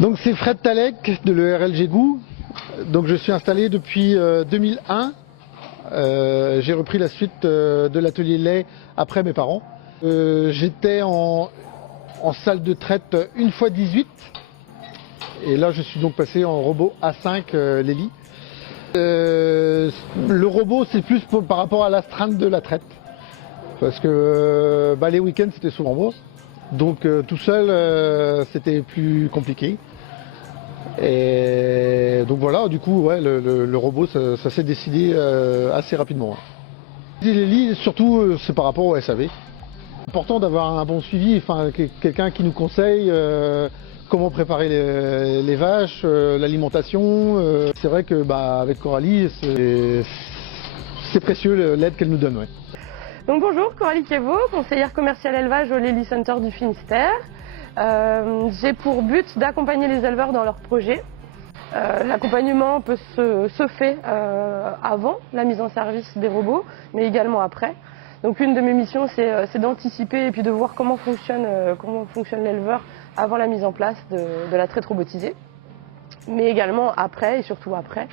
Donc c'est Fred Talek de l'ERLG Goût. Donc je suis installé depuis 2001. J'ai repris la suite de l'atelier lait après mes parents. J'étais en salle de traite 1x18 et là je suis donc passé en robot A5 Lely. Le robot c'est plus par rapport à l'astreinte de la traite parce que les week-ends c'était souvent moi. Donc tout seul c'était plus compliqué. Et donc voilà, du coup ouais, le robot ça s'est décidé assez rapidement. Lely surtout c'est par rapport au SAV. C'est important d'avoir un bon suivi, enfin quelqu'un qui nous conseille comment préparer les vaches, l'alimentation. C'est vrai que avec Coralie c'est précieux l'aide qu'elle nous donne. Ouais. Donc bonjour, Coralie Thiévaux, conseillère commerciale élevage au Lely Center du Finistère. J'ai pour but d'accompagner les éleveurs dans leurs projets. L'accompagnement se fait avant la mise en service des robots, mais également après. Donc une de mes missions, c'est d'anticiper et puis de voir comment fonctionne l'éleveur avant la mise en place de la traite robotisée, mais également après et surtout après,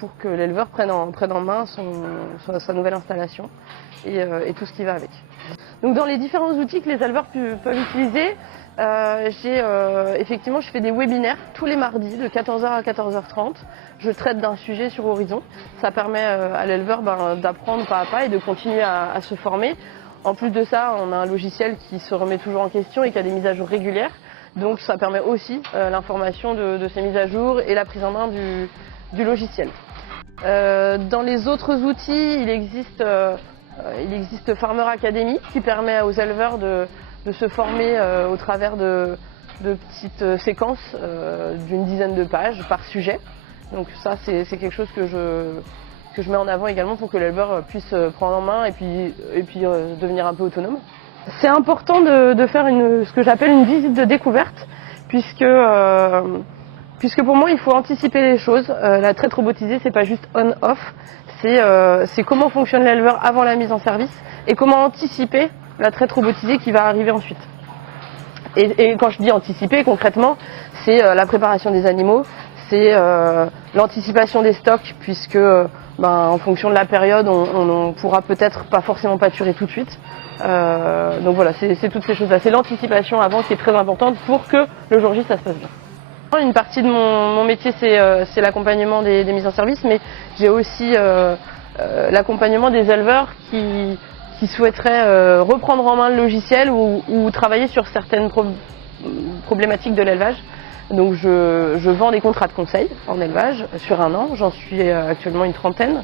pour que l'éleveur prenne en main sa nouvelle installation et tout ce qui va avec. Donc dans les différents outils que les éleveurs peuvent utiliser, effectivement je fais des webinaires tous les mardis de 14h à 14h30. Je traite d'un sujet sur Horizon. Ça permet à l'éleveur d'apprendre pas à pas et de continuer à se former. En plus de ça, on a un logiciel qui se remet toujours en question et qui a des mises à jour régulières. Donc ça permet aussi l'information de ces mises à jour et la prise en main du logiciel. Dans les autres outils, il existe Farmer Academy qui permet aux éleveurs de se former au travers de petites séquences d'une dizaine de pages par sujet. Donc ça c'est quelque chose que je mets en avant également pour que l'éleveur puisse prendre en main et puis devenir un peu autonome. C'est important de faire ce que j'appelle une visite de découverte puisque pour moi il faut anticiper les choses. La traite robotisée c'est pas juste on-off, c'est comment fonctionne l'éleveur avant la mise en service et comment anticiper la traite robotisée qui va arriver ensuite. Et quand je dis anticiper concrètement, c'est la préparation des animaux, c'est l'anticipation des stocks puisque en fonction de la période on pourra peut-être pas forcément pâturer tout de suite. Donc voilà, c'est toutes ces choses-là. C'est l'anticipation avant qui est très importante pour que le jour J ça se passe bien. Une partie de mon métier c'est l'accompagnement des mises en service, mais j'ai aussi l'accompagnement des éleveurs qui souhaiteraient reprendre en main le logiciel ou travailler sur certaines problématiques de l'élevage. Donc je vends des contrats de conseil en élevage sur 1 an, j'en suis actuellement une trentaine,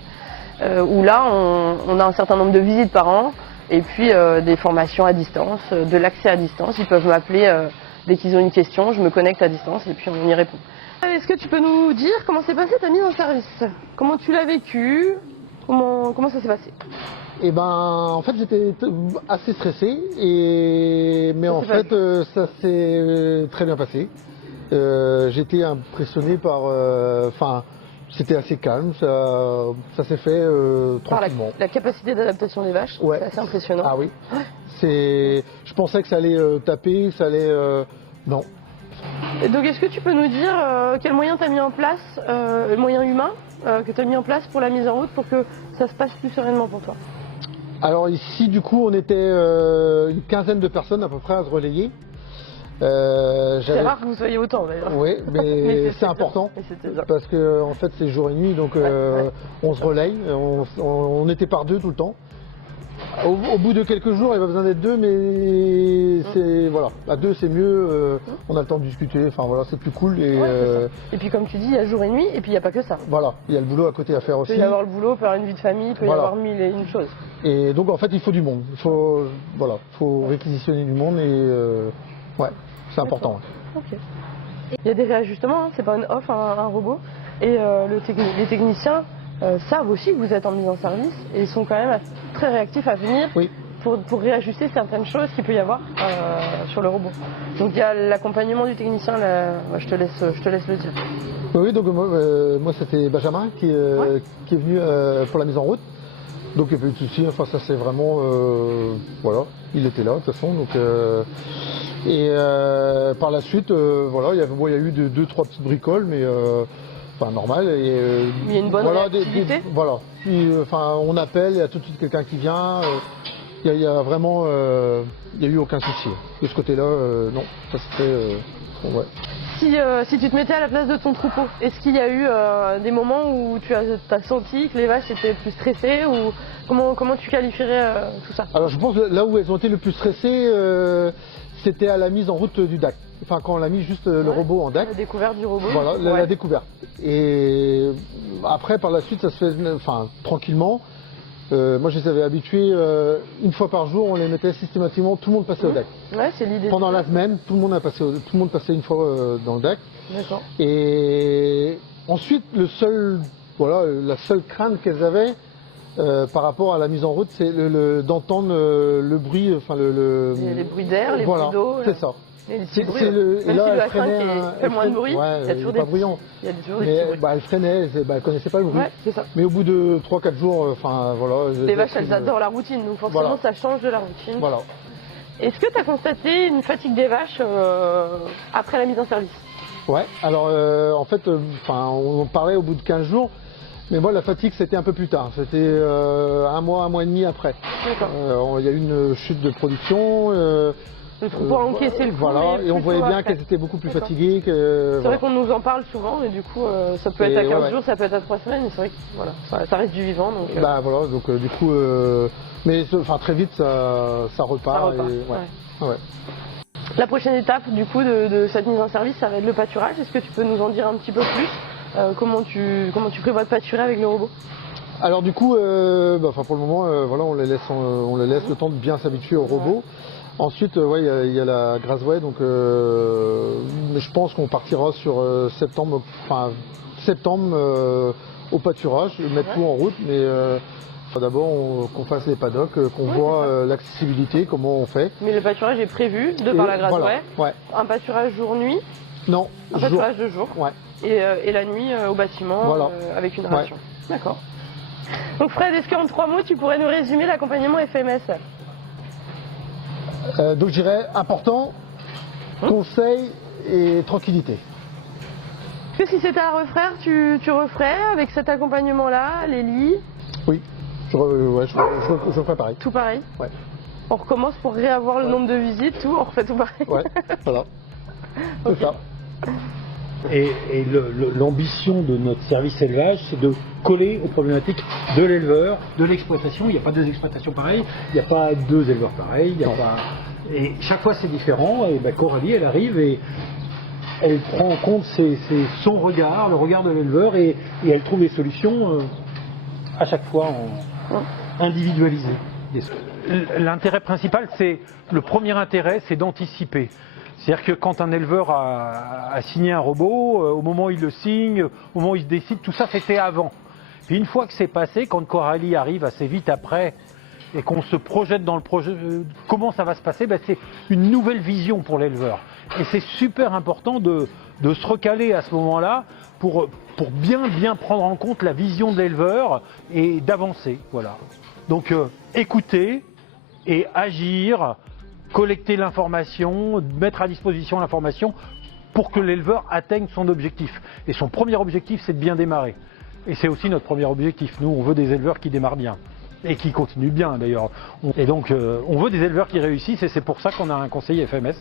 où là on a un certain nombre de visites par an et puis des formations à distance, de l'accès à distance. Ils peuvent m'appeler dès qu'ils ont une question, je me connecte à distance et puis on y répond. Est-ce que tu peux nous dire comment s'est passée ta mise en service? Comment tu l'as vécu? Comment ça s'est passé? En fait j'étais assez stressé, mais en fait ça s'est très bien passé. J'étais impressionné par... c'était assez calme, ça s'est fait tranquillement. La capacité d'adaptation des vaches, ouais. C'est assez impressionnant. Ah oui, ouais. Je pensais que ça allait taper, ça allait... non. Et donc est-ce que tu peux nous dire quels moyens tu as mis en place, les moyens humains que tu as mis en place pour la mise en route pour que ça se passe plus sereinement pour toi? Alors ici du coup on était une quinzaine de personnes à peu près à se relayer. C'est rare que vous soyez autant d'ailleurs. Oui, mais c'est important parce que en fait c'est jour et nuit, donc on se relaye, on était par deux tout le temps. Au bout de quelques jours, il n'y a pas besoin d'être deux, mais voilà, à deux c'est mieux, on a le temps de discuter, enfin voilà, c'est plus cool. Et puis comme tu dis, il y a jour et nuit, et puis il n'y a pas que ça. Voilà, il y a le boulot à côté à faire aussi. Il peut y avoir le boulot, faire une vie de famille, il peut y avoir mille et une choses. Et donc en fait il faut du monde, faut réquisitionner du monde et ouais, c'est important. Ok. Il y a des réajustements, c'est pas on-off un robot, et les techniciens savent aussi que vous êtes en mise en service et ils sont quand même très réactifs à venir pour réajuster certaines choses qu'il peut y avoir sur le robot. Donc il y a l'accompagnement du technicien, je te laisse le dire. Oui, donc moi c'était Benjamin qui est venu pour la mise en route. Donc il n'y a pas eu de souci, enfin ça c'est vraiment, voilà, il était là de toute façon. Donc, par la suite, voilà, il y a eu 2-3 petites bricoles, mais enfin normal. Il y a une bonne réactivité. Voilà, puis, enfin on appelle, il y a tout de suite quelqu'un qui vient. Il y a vraiment, il n'y a eu aucun souci. De ce côté-là, non, ça c'était, ouais. Si tu te mettais à la place de ton troupeau, est-ce qu'il y a eu des moments où tu as senti que les vaches étaient plus stressées ou comment tu qualifierais tout ça? Alors je pense que là où elles ont été le plus stressées, c'était à la mise en route du DAC. Enfin quand on a mis juste le robot en DAC. La découverte du robot. Voilà, la découverte. Et après par la suite ça se fait tranquillement. Moi je les avais habitués, une fois par jour on les mettait systématiquement, tout le monde passait au DAC. Ouais, c'est l'idée. Pendant la semaine, tout le monde passait une fois dans le DAC. D'accord. Et ensuite la seule crainte qu'elles avaient par rapport à la mise en route, c'est d'entendre le bruit, enfin les bruits d'air, les bruits d'eau. C'est ça. Et les petits bruits, et même là, si le fait moins de bruit, il y a toujours des bruyant. Il y a toujours des mais petits bruits. elle freinait, elle connaissait pas le bruit. Ouais, c'est ça. Mais au bout de 3-4 jours, enfin voilà. Les vaches, elles adorent la routine, donc forcément ça change de la routine. Voilà. Est-ce que tu as constaté une fatigue des vaches après la mise en service? Ouais, alors en fait, on en parlait au bout de 15 jours, mais moi la fatigue c'était un peu plus tard, c'était un mois et demi après. D'accord. Il y a eu une chute de production. Le troupeau a encaissé le coup. Voilà, et on voyait bien qu'elles étaient beaucoup plus fatiguées. C'est vrai qu'on nous en parle souvent, et du coup ça peut être à 15 jours, ça peut être à 3 semaines, mais c'est vrai que voilà, ça reste du vivant. Donc, Bah voilà, donc du coup, mais très vite ça repart. Ouais. La prochaine étape du coup de cette mise en service, ça va être le pâturage. Est-ce que tu peux nous en dire un petit peu plus? Comment tu prévois de pâturer avec le robot? Alors du coup, pour le moment, voilà, on les laisse le temps de bien s'habituer au robot. Ensuite, il y a la Grazway, donc mais je pense qu'on partira sur septembre au pâturage, mettre tout en route, mais d'abord qu'on fasse les paddocks, qu'on voit l'accessibilité, comment on fait. Mais le pâturage est prévu par la Grazway. Voilà, un pâturage jour-nuit. Non, un pâturage de jour. Ouais. Et la nuit au bâtiment avec une ration. D'accord. Donc Fred, est-ce qu'en 3 mots tu pourrais nous résumer l'accompagnement FMS? Donc je dirais important, conseil et tranquillité. Est-ce que si c'était à refaire, tu referais avec cet accompagnement-là, les lits? Oui, je referais pareil. Tout pareil? Ouais. On recommence pour réavoir le nombre de visites, on refait tout pareil? Ouais, voilà. C'est ça. Et l'ambition de notre service élevage, c'est de coller aux problématiques de l'éleveur, de l'exploitation. Il n'y a pas 2 exploitations pareilles, il n'y a pas 2 éleveurs pareils, et chaque fois c'est différent. Et Coralie, elle arrive et elle prend en compte son regard, le regard de l'éleveur, et elle trouve des solutions à chaque fois individualisées. L'intérêt principal, le premier intérêt, c'est d'anticiper. C'est-à-dire que quand un éleveur a signé un robot, au moment où il le signe, au moment où il se décide, tout ça c'était avant. Puis une fois que c'est passé, quand Coralie arrive assez vite après et qu'on se projette dans le projet, comment ça va se passer? C'est une nouvelle vision pour l'éleveur. Et c'est super important de se recaler à ce moment-là pour bien prendre en compte la vision de l'éleveur et d'avancer. Voilà. Donc écouter et agir, collecter l'information, mettre à disposition l'information pour que l'éleveur atteigne son objectif. Et son premier objectif, c'est de bien démarrer. Et c'est aussi notre premier objectif. Nous, on veut des éleveurs qui démarrent bien et qui continuent bien d'ailleurs. Et donc, on veut des éleveurs qui réussissent et c'est pour ça qu'on a un conseiller FMS.